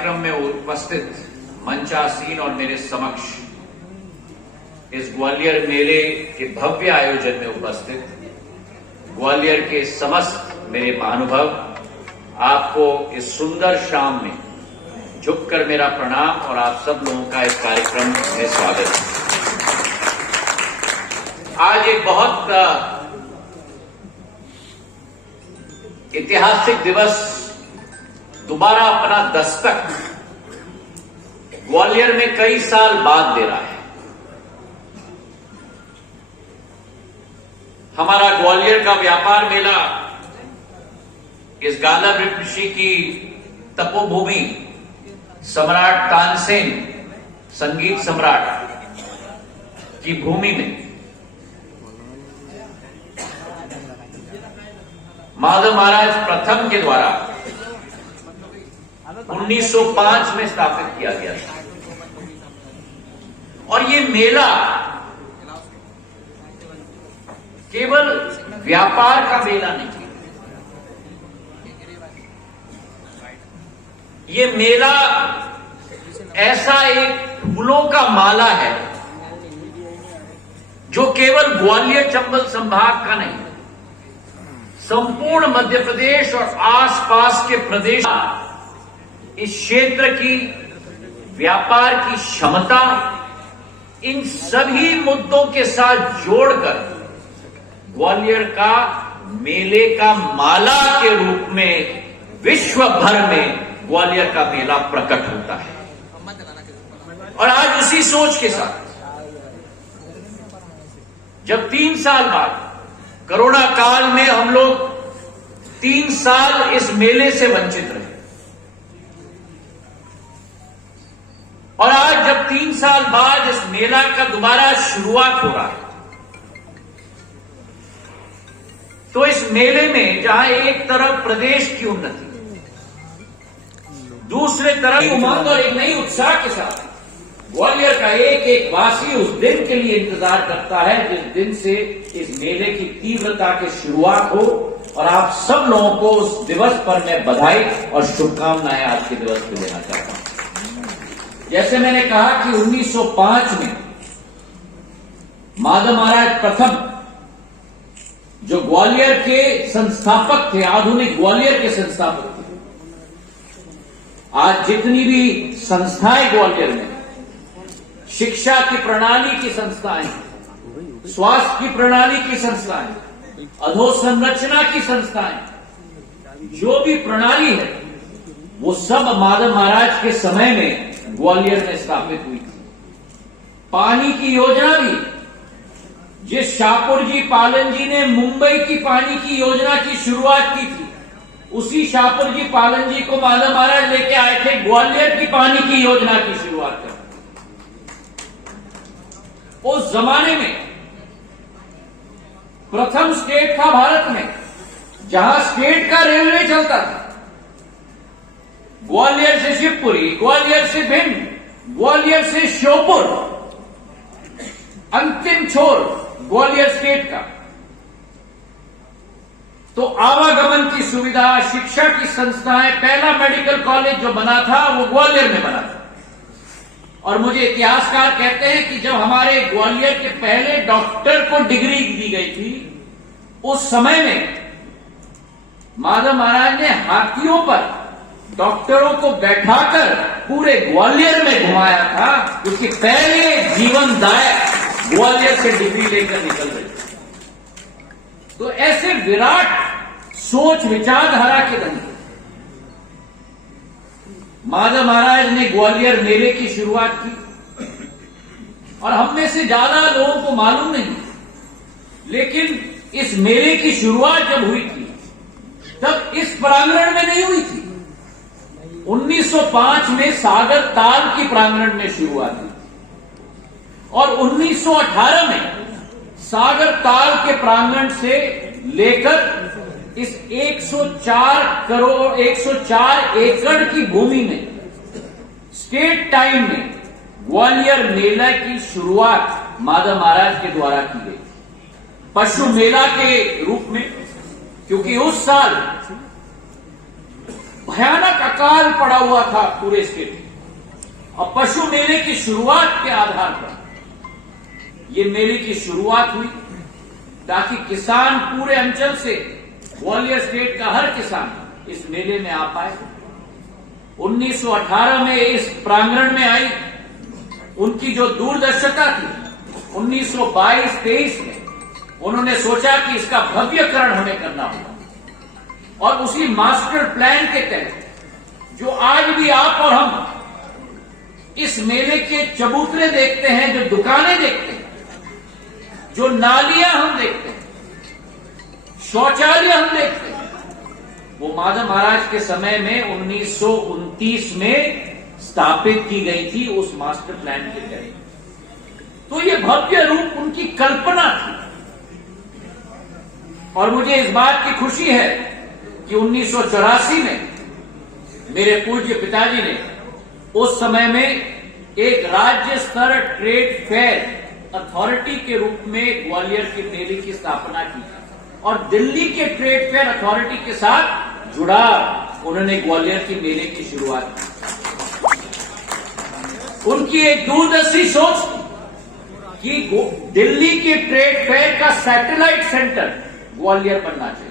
कार्यक्रम में उपस्थित मंचासीन और मेरे समक्ष इस ग्वालियर मेले के भव्य आयोजन में उपस्थित ग्वालियर के समस्त मेरे महानुभाव, आपको इस सुंदर शाम में झुककर मेरा प्रणाम और आप सब लोगों का इस कार्यक्रम में स्वागत है। आज एक बहुत ऐतिहासिक दिवस दोबारा अपना दस्तक ग्वालियर में कई साल बाद दे रहा है। हमारा ग्वालियर का व्यापार मेला इस गालब ऋषि की तपोभूमि सम्राट तानसेन संगीत सम्राट की भूमि में माधव महाराज प्रथम के द्वारा 1905 में स्थापित किया गया था। और ये मेला केवल व्यापार का मेला नहीं, ये मेला ऐसा एक फूलों का माला है जो केवल ग्वालियर चंबल संभाग का नहीं, संपूर्ण मध्य प्रदेश और आसपास के प्रदेश इस क्षेत्र की व्यापार की क्षमता, इन सभी मुद्दों के साथ जोड़कर ग्वालियर का मेले का माला के रूप में विश्व भर में ग्वालियर का मेला प्रकट होता है। और आज उसी सोच के साथ जब 3 साल बाद कोरोना काल में हम लोग 3 साल इस मेले से वंचित रहे, और आज जब 3 साल बाद इस मेला का दोबारा शुरुआत हो रहा है, तो इस मेले में जहां एक तरफ प्रदेश की उन्नति, दूसरे तरफ उमंग और एक नई उत्साह के साथ ग्वालियर का एक एक वासी उस दिन के लिए इंतजार करता है जिस दिन से इस मेले की तीव्रता की शुरुआत हो। और आप सब लोगों को उस दिवस पर मैं बधाई और शुभकामनाएं आज के दिवस पे देना चाहता हूं। जैसे मैंने कहा कि 1905 में माधव महाराज प्रथम जो ग्वालियर के संस्थापक थे, आधुनिक ग्वालियर के संस्थापक थे, आज जितनी भी संस्थाएं ग्वालियर में, शिक्षा की प्रणाली की संस्थाएं, स्वास्थ्य की प्रणाली की संस्थाएं, अधोसंरचना की संस्थाएं, जो भी प्रणाली है वो सब माधव महाराज के समय में ग्वालियर में स्थापित हुई थी। पानी की योजना भी जिस शाहपुर जी पालन जी ने मुंबई की पानी की योजना की शुरुआत की थी, उसी शाहपुर जी पालन जी को माधव महाराज लेके आए थे ग्वालियर की पानी की योजना की शुरुआत कर। उस जमाने में प्रथम स्टेट था भारत में जहां स्टेट का रेलवे चलता था। ग्वालियर से शिवपुरी, ग्वालियर से भिंड, ग्वालियर से श्योपुर, अंतिम छोर ग्वालियर स्टेट का। तो आवागमन की सुविधा, शिक्षा की संस्थाएं, पहला मेडिकल कॉलेज जो बना था वो ग्वालियर में बना था। और मुझे इतिहासकार कहते हैं कि जब हमारे ग्वालियर के पहले डॉक्टर को डिग्री दी गई थी, उस समय में माधव महाराज ने हाथियों पर डॉक्टरों को बैठाकर पूरे ग्वालियर में घुमाया था, क्योंकि पहले जीवनदायक ग्वालियर से डिग्री लेकर निकल रही थी। तो ऐसे विराट सोच विचारधारा के धनी माधव महाराज ने ग्वालियर मेले की शुरुआत की। और हम में से ज्यादा लोगों को मालूम नहीं, लेकिन इस मेले की शुरुआत जब हुई थी तब इस प्रांगण में नहीं हुई थी। 1905 में सागर ताल की प्रांगण में शुरुआत हुई और 1918 में सागर ताल के प्रांगण से लेकर इस 104 एकड़ की भूमि में स्टेट टाइम में ग्वालियर मेला की शुरुआत माधव महाराज के द्वारा की गई, पशु मेला के रूप में। क्योंकि उस साल भयानक अकाल पड़ा हुआ था पूरे स्टेट में। और पशु मेले की शुरुआत के आधार पर ये मेले की शुरुआत हुई ताकि किसान पूरे अंचल से, ग्वालियर स्टेट का हर किसान इस मेले में आ पाए। 1918 में इस प्रांगण में आई उनकी जो दूरदर्शिता थी, 1922-23 में उन्होंने सोचा कि इसका भव्यकरण हमें करना होगा और उसी मास्टर प्लान के तहत जो आज भी आप और हम इस मेले के चबूतरे देखते हैं, जो दुकानें देखते हैं, जो नालियां हम देखते हैं, शौचालय हम देखते हैं, वो माधव महाराज के समय में 1929 में स्थापित की गई थी उस मास्टर प्लान के तहत। तो ये भव्य रूप उनकी कल्पना थी। और मुझे इस बात की खुशी है कि 1984 में मेरे पूज्य पिताजी ने उस समय में एक राज्य स्तर ट्रेड फेयर अथॉरिटी के रूप में ग्वालियर के मेले की स्थापना की और दिल्ली के ट्रेड फेयर अथॉरिटी के साथ जुड़ा उन्होंने ग्वालियर के मेले की शुरुआत की। उनकी एक दूरदर्शी सोच थी कि दिल्ली के ट्रेड फेयर का सैटेलाइट सेंटर ग्वालियर बनना चाहिए।